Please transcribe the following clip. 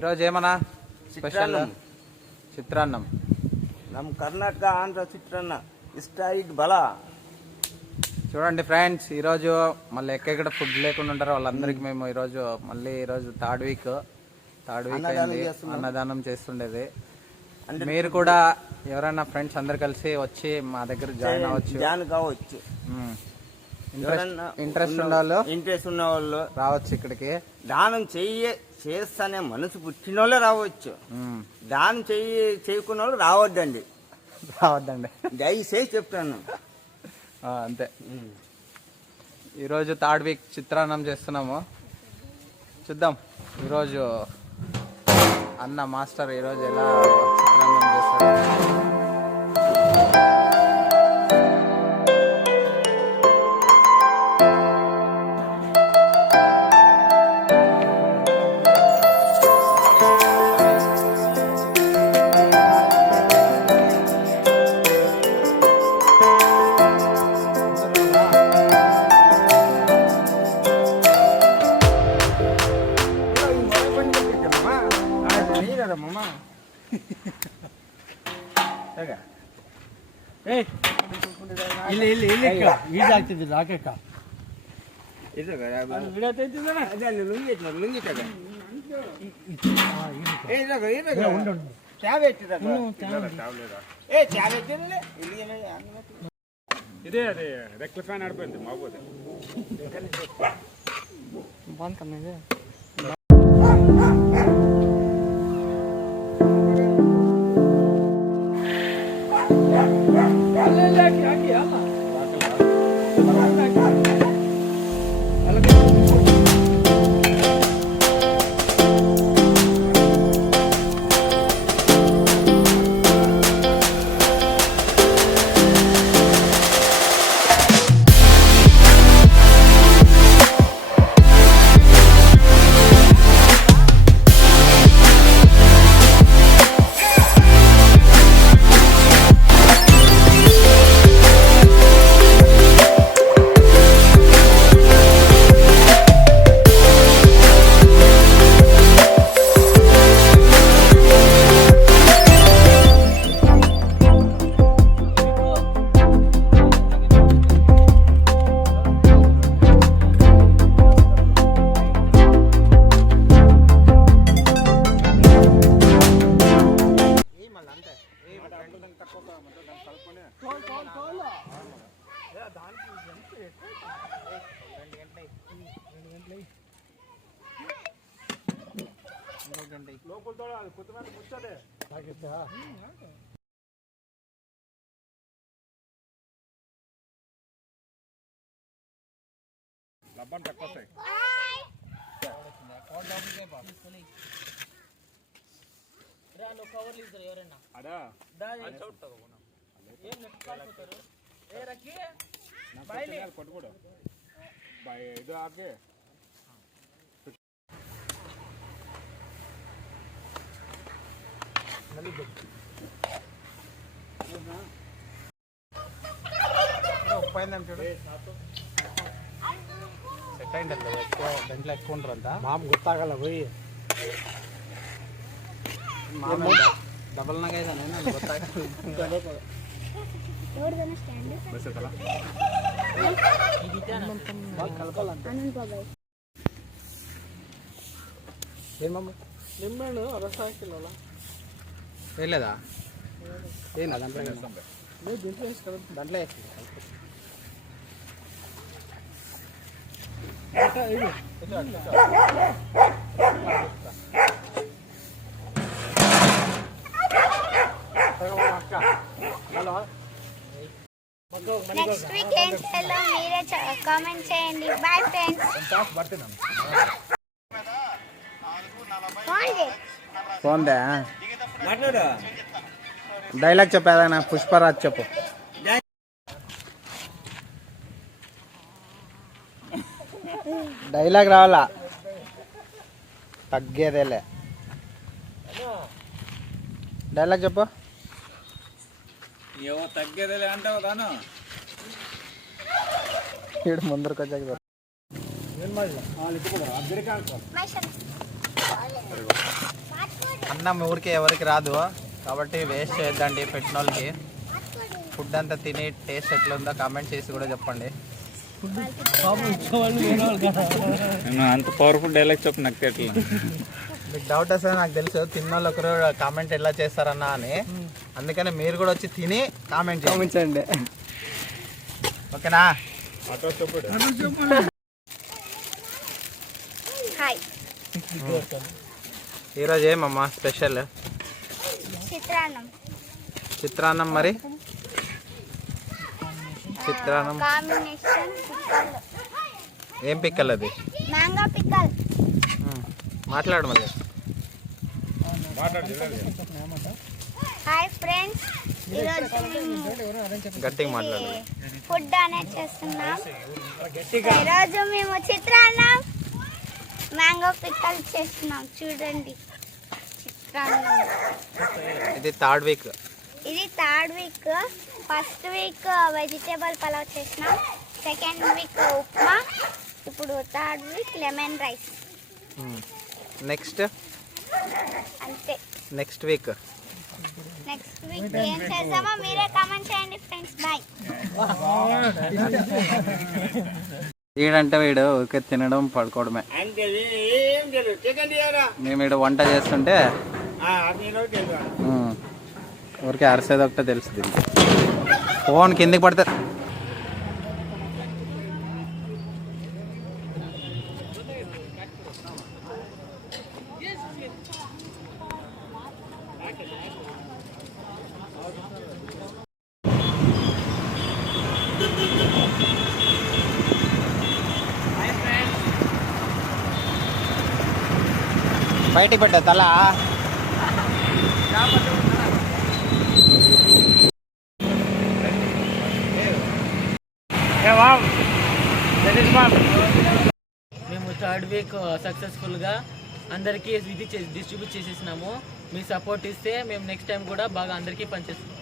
ఈరోజు ఏమన్నా స్పెషల్? చిత్రాన్నం. ನಮ್ಮ ಕರ್ನಾಟಕ ಆಂಧ್ರ ಚಿತ್ರಾನ್ನ ಇಷ್ಟ ಇದು ಬಲ. చూడండి ఫ్రెండ్స్, ఈరోజు మళ్ళీ ఎక్కడ ఫుడ్ లేకుండా ఉంటారో వాళ్ళందరికీ మేము ఈరోజు థర్డ్ వీక్ అయింది, అన్నదానం చేస్తుండేది. మీరు కూడా ఎవరైనా ఫ్రెండ్స్ అందరు కలిసి వచ్చి మా దగ్గర జాయిన్ కావచ్చు. ఇంట్రెస్ట్ ఉన్న వాళ్ళు రావచ్చు ఇక్కడికి. దానం చేస్తానే మనసు పుట్టిన వాళ్ళే రావచ్చు. దానం చేయకున్న వాళ్ళు రావద్దండి. దయచేసి చెప్తాను అంతే. ఈరోజు థర్డ్ వీక్ చిత్రాన్నం చేస్తున్నాము. చూద్దాం ఈరోజు అన్న మాస్టర్ ఈరోజు ఎలా చిత్రాన్నం చేస్తాడు. ಈಜಾಗ್ತಿದ್ರಿ ರಾಕಕ್ಕ ఇదే అదే రెక్ల ఫ్యాన్ ఆడిపోయింది మాబోదు బాగుంటుంది. లబ్బన్ తక్కువ వస్తాయి. కొట్టుకోడు ఇది ఆకే సెట్ అయింది ఎక్కువ దాంట్లో ఎక్కువ ఉంటారు అంతా. మామ ಗೊತ್ತಾಗಲ್ಲ పోయి డబల్ నగైదా నిమ్మను రస ಹಾಕಿಲ್ಲ వేయలేదా? ఏనా దాంట్లో దీంట్లో వేసి కదా దాంట్లో వేసి నెక్స్ట్ వీక్ ఏం చేయాలో మీరే కామెంట్ చేయండి. Bye friends. ఫోన్ దే డైలాగ్ చెప్పేదా? పుష్పరాజ్ చెప్పు. డైలాగ్ రావాలా, తగ్గేదేలే. డైలాగ్ చెప్పు. ఏవో తగ్గేదేలే అంటావు కాను. ఇక్కడ ముందరకు వచ్చాక Bye. అన్నం ఊరికే ఎవరికి రాదు కాబట్టి వేస్ట్ చేయొద్దండి పెట్టిన వాళ్ళకి. ఫుడ్ అంతా తిని టేస్ట్ ఎట్లుందో కామెంట్ చేసి కూడా చెప్పండి. అంత పవర్ఫుల్ డైలాగ్ చెప్పు నాకు తెలియదు. మీకు డౌట్ వస్తే నాకు తెలుసు, తిన్న వాళ్ళు ఒకరు కామెంట్ ఎలా చేస్తారన్నా అని. అందుకని మీరు కూడా వచ్చి తిని కామెంట్ గమనించండి. ఓకేనా? హాయ్. ఈరోజు ఏమమ్మా స్పెషల్? చిత్రాన్నం. చిత్రాన్నం. మరి చిత్రాన్నం కాంబినేషన్ పిక్కల్. ఏం పిక్కల్ అది? Mango pickle. మాట్లాడు మళ్ళీ. హాయ్ ఫ్రెండ్స్, ఈరోజు గట్టిగా మాట్లాడు. ఫుడ్ అనేది చేస్తున్నాం. ఈరోజు మేము చిత్రాన్నం మ్యాంగో పిక్కల్ చేస్తున్నాం. చూడండి చిత్రాన్నం. ఇది థర్డ్ వీక్. ఇది third week. First week vegetable pulao చేసినాం, సెకండ్ వీక్ ఉప్మా, ఇప్పుడు third week lemon rice. Next అంతే. నెక్స్ట్ వీక్ ఏం చేద్దామో మీరే కామెంట్ చేయండి ఫ్రెండ్స్. బాయ్. వీడంటే వీడు ఊరికే తినడం పడుకోవడమే. అంటే ఏం తెలియదు. చికెన్ తీయరా మేము వీడు వంట చేస్తుంటే ఊరికే అరిసేది ఒకటే తెలుస్తుంది. ఫోన్ కిందికి పడితే బయటికి పెట్ట తల. మేము థర్డ్ వీక్ సక్సెస్ఫుల్గా అందరికీ ఇది డిస్ట్రిబ్యూట్ చేసేసినాము. మీ సపోర్ట్ ఇస్తే మేము నెక్స్ట్ టైం కూడా బాగా అందరికీ పనిచేస్తాం.